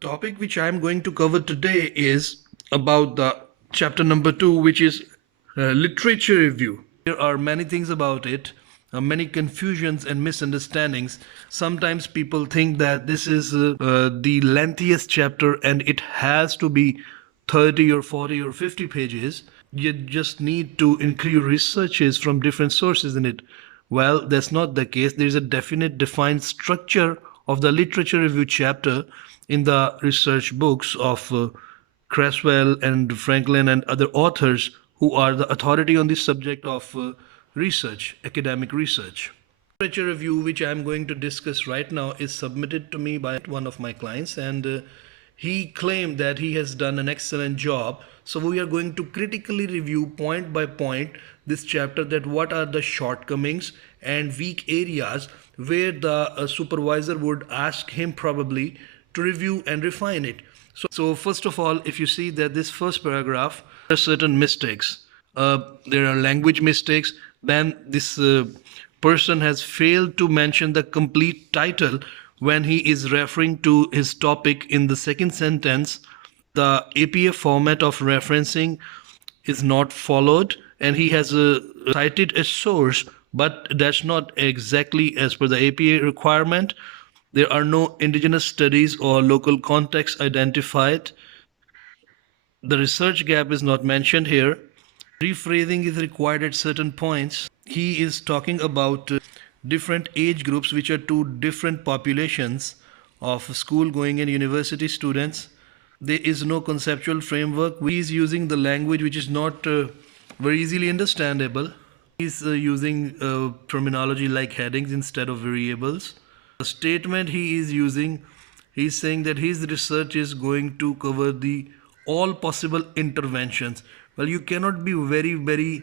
topic which I am going to cover today is about the chapter number 2, which is literature review. There are many things about it, many confusions and misunderstandings. Sometimes people think that this is the lengthiest chapter and it has to be 30 or 40 or 50 pages. You just need to include researches from different sources in it. Well, that's not the case. There is a definite defined structure of the literature review chapter in the research books of Creswell and Franklin and other authors who are the authority on this subject of research, academic research. Literature review which I am going to discuss right now is submitted to me by one of my clients, and he claimed that he has done an excellent job. So we are going to critically review point by point this chapter, that what are the shortcomings and weak areas where the supervisor would ask him probably to review and refine it. So first of all, if you see that this first paragraph, there are certain mistakes. There are language mistakes. Then this person has failed to mention the complete title when he is referring to his topic in the second sentence. The APA format of referencing is not followed, and he has cited a source, but that's not exactly as per the APA requirement. There are no indigenous studies or local contexts identified. The research gap is not mentioned here. Rephrasing is required at certain points. He is talking about different age groups, which are two different populations of school going and university students. There is no conceptual framework. He is using the language which is not very easily understandable. He is using terminology like headings instead of variables. The statement he is using, he is saying that his research is going to cover all possible interventions. Well, you cannot be very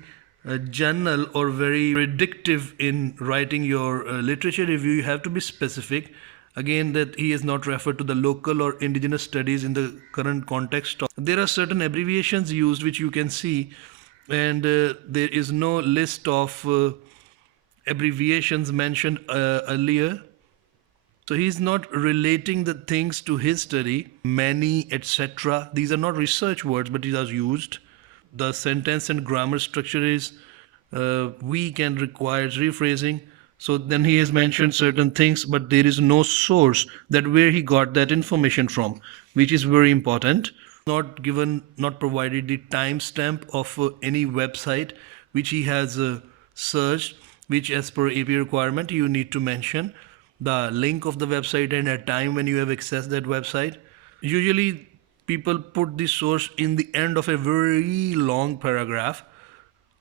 general or very predictive in writing your literature review. You have to be specific. Again, that he has not referred to the local or indigenous studies in the current context. There are certain abbreviations used which you can see, and there is no list of abbreviations mentioned earlier. So he's not relating the things to his study, many, etc. These are not research words, but these are used. The sentence and grammar structure is weak and requires rephrasing. So then he has mentioned certain things, but there is no source that where he got that information from, which is very important. Not provided the timestamp of any website which he has searched, which as per AP requirement you need to mention the link of the website and a time when you have accessed that website. Usually people put this source in the end of a very long paragraph.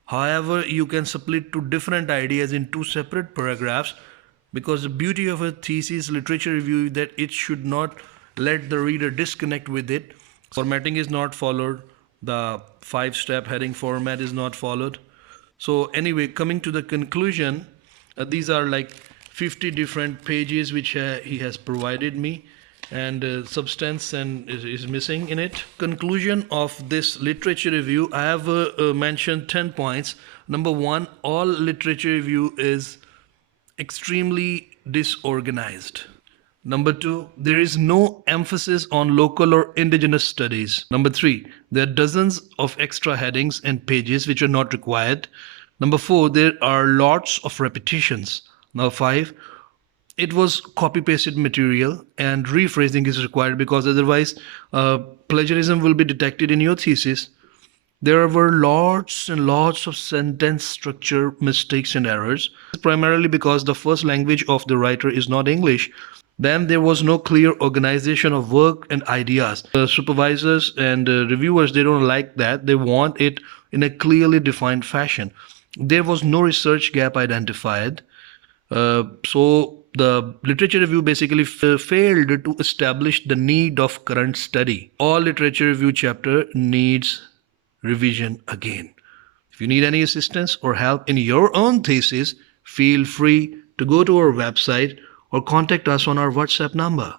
However, you can split two different ideas in two separate paragraphs, because the beauty of a thesis literature review is that it should not let the reader disconnect with it. Formatting is not followed. The 5-step heading format is not followed. So anyway, coming to the conclusion, these are like 50 different pages which he has provided me, and substance and is missing in it. Conclusion of this literature review, I have mentioned 10 points. Number 1, all literature review is extremely disorganized. Number 2, there is no emphasis on local or indigenous studies. Number 3, there are dozens of extra headings and pages which are not required. Number 4, there are lots of repetitions. Now 5, it was copy-pasted material and rephrasing is required, because otherwise plagiarism will be detected in your thesis. There were lots and lots of sentence structure mistakes and errors, primarily because the first language of the writer is not English. Then there was no clear organization of work and ideas. The supervisors and reviewers, they don't like that. They want it in a clearly defined fashion. There was no research gap identified. So the literature review basically failed to establish the need of current study. All literature review chapter needs revision again. If you need any assistance or help in your own thesis, feel free to go to our website or contact us on our WhatsApp number.